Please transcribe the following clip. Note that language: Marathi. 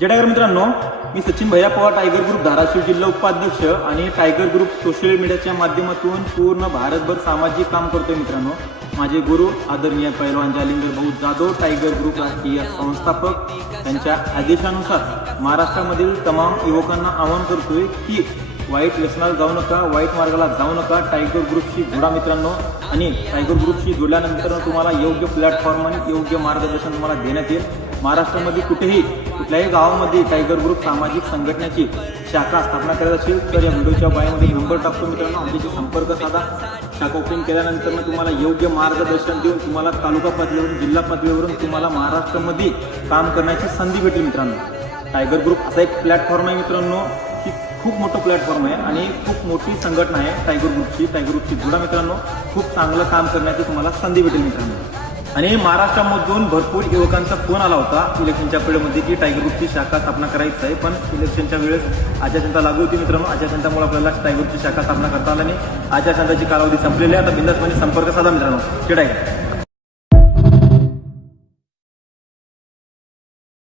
जय टायगर मित्रांनो, मी सचिन भैया पवार, टायगर ग्रुप धाराशिव जिल्हा उपाध्यक्ष आणि टायगर ग्रुप सोशल मीडियाच्या माध्यमातून पूर्ण भारतभर सामाजिक काम करतोय. मित्रांनो, माझे गुरु आदरणीय पैलवान जालिंदर भाऊ जाधव, टायगर ग्रुप राष्ट्रीय संस्थापक यांच्या आदेशानुसार महाराष्ट्रामधील तमाम युवकांना आवाहन करतोय की वाईट व्यसनाला जाऊ नका, वाईट मार्गाला जाऊ नका. टायगर ग्रुपशी जोडा मित्रांनो, आणि टायगर ग्रुपशी जोडल्यानंतर तुम्हाला योग्य प्लॅटफॉर्म आणि योग्य मार्गदर्शन तुम्हाला देण्यात येईल. महाराष्ट्रामध्ये कुठल्याही गावामध्ये टायगर ग्रुप सामाजिक संघटनेची शाखा स्थापना करायची असेल तर या व्हिडिओच्या बायोमध्ये नंबर टाकतो मित्रांनो, आमच्याशी संपर्क साधा. शाखा ओपन केल्यानंतर तुम्हाला योग्य मार्गदर्शन देऊन तुम्हाला तालुका पातळीवरून, जिल्हा पातळीवरून तुम्हाला महाराष्ट्रामध्ये काम करण्याची संधी भेटेल. मित्रांनो, टायगर ग्रुप असा एक प्लॅटफॉर्म आहे मित्रांनो, की खूप मोठं प्लॅटफॉर्म आहे आणि खूप मोठी संघटना आहे टायगर ग्रुपची जोडा मित्रांनो. खूप चांगलं काम करण्याची तुम्हाला संधी भेटेल मित्रांनो. आणि महाराष्ट्रामधून भरपूर युवकांचा फोन आला होता इलेक्शनच्या पिरियडमध्ये की टायगर ग्रुपची शाखा स्थापना करायची आहे, पण इलेक्शनच्या वेळेस आचारसंहिता लागू होती मित्रांनो. आचारसंहितामुळे आपल्याला टायगर ग्रुपची शाखा स्थापना करता आला नाही. आचारसंहिताची कालावधी संपलेली आहे. आता बिंदासपणे संपर्क साधा मित्रांनो. ठीक आहे.